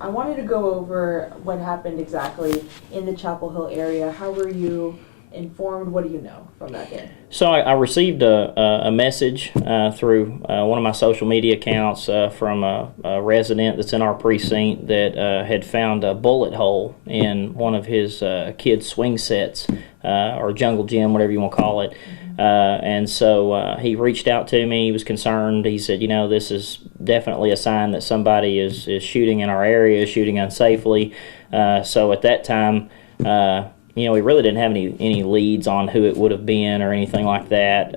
I wanted to go over what happened exactly in the Chapel Hill area. How were you informed? What do you know from that day? So I received a message through one of my social media accounts from a resident that's in our precinct that had found a bullet hole in one of his kids' swing sets or jungle gym, whatever you want to call it. And so he reached out to me. He was concerned. He said, you know, this is definitely a sign that somebody is shooting in our area, shooting unsafely. So at that time, you know, we really didn't have any leads on who it would have been or anything like that.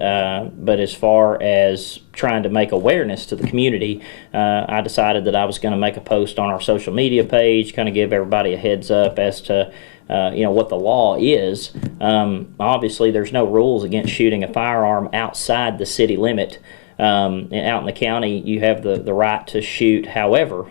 But as far as trying to make awareness to the community, I decided that I was going to make a post on our social media page, kind of give everybody a heads up as to you know, what the law is. Obviously, there's no rules against shooting a firearm outside the city limit. Out in the county, you have the right to shoot. However,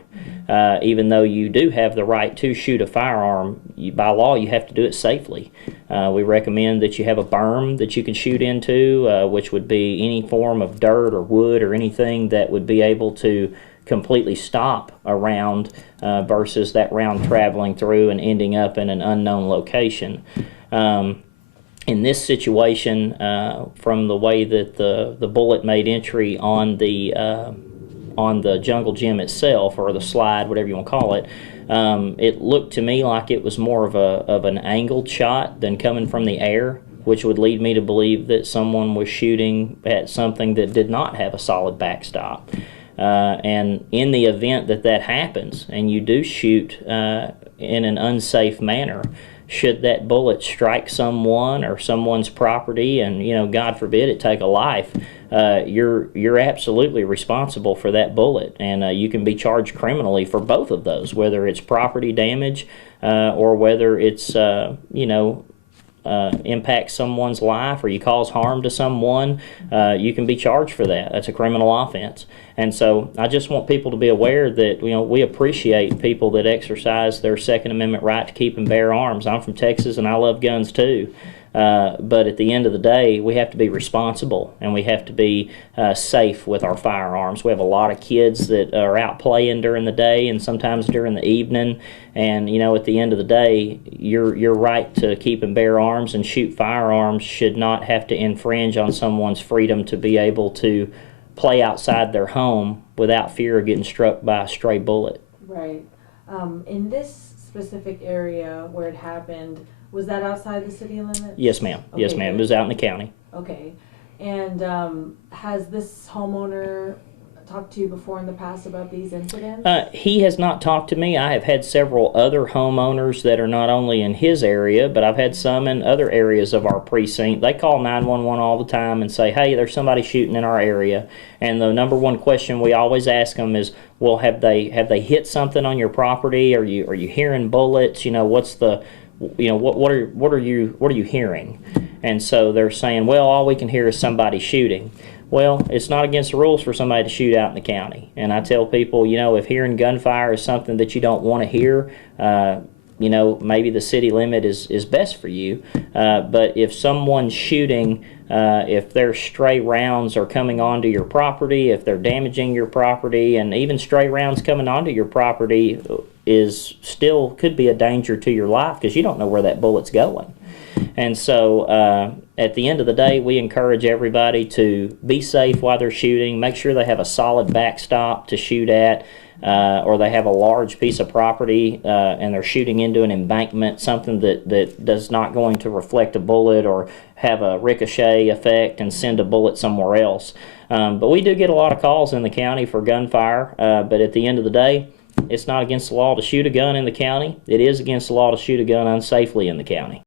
even though you do have the right to shoot a firearm, by law you have to do it safely. We recommend that you have a berm that you can shoot into, which would be any form of dirt or wood or anything that would be able to completely stop a round versus that round traveling through and ending up in an unknown location. In this situation, from the way that the bullet made entry on the jungle gym itself, or the slide, whatever you want to call it, it looked to me like it was more of an angled shot than coming from the air, which would lead me to believe that someone was shooting at something that did not have a solid backstop. And in the event that that happens and you do shoot in an unsafe manner, should that bullet strike someone or someone's property, and you know, God forbid it take a life, you're absolutely responsible for that bullet, and you can be charged criminally for both of those, whether it's property damage or whether it's you know, impacts someone's life or you cause harm to someone. You can be charged for that. That's a criminal offense. And so I just want people to be aware that, you know, we appreciate people that exercise their Second Amendment right to keep and bear arms. I'm from Texas and I love guns too. But at the end of the day, we have to be responsible and we have to be safe with our firearms. We have a lot of kids that are out playing during the day and sometimes during the evening. And, you know, at the end of the day, your right to keep and bear arms and shoot firearms should not have to infringe on someone's freedom to be able to play outside their home without fear of getting struck by a stray bullet. Right. In this specific area where it happened, was that outside the city limits? Yes, ma'am. Okay, Yes, ma'am. good. It was out in the county. Okay. And has this homeowner talked to you before in the past about these incidents? He has not talked to me. I have had several other homeowners that are not only in his area, but I've had some in other areas of our precinct. They call 911 all the time and say, hey, there's somebody shooting in our area. And the number one question we always ask them is, well, have they hit something on your property? Are you hearing bullets? You know, what's the, you know, what are you hearing? And so they're saying, well, all we can hear is somebody shooting. Well, it's not against the rules for somebody to shoot out in the county. And I tell people, you know, if hearing gunfire is something that you don't want to hear, you know, maybe the city limit is best for you. But if someone's shooting, if their stray rounds are coming onto your property, if they're damaging your property, and even stray rounds coming onto your property is still could be a danger to your life because you don't know where that bullet's going. And so at the end of the day, we encourage everybody to be safe while they're shooting. Make sure they have a solid backstop to shoot at, or they have a large piece of property and they're shooting into an embankment, something that does not going to reflect a bullet or have a ricochet effect and send a bullet somewhere else. But we do get a lot of calls in the county for gunfire, but at the end of the day, it's not against the law to shoot a gun in the county. It is against the law to shoot a gun unsafely in the county.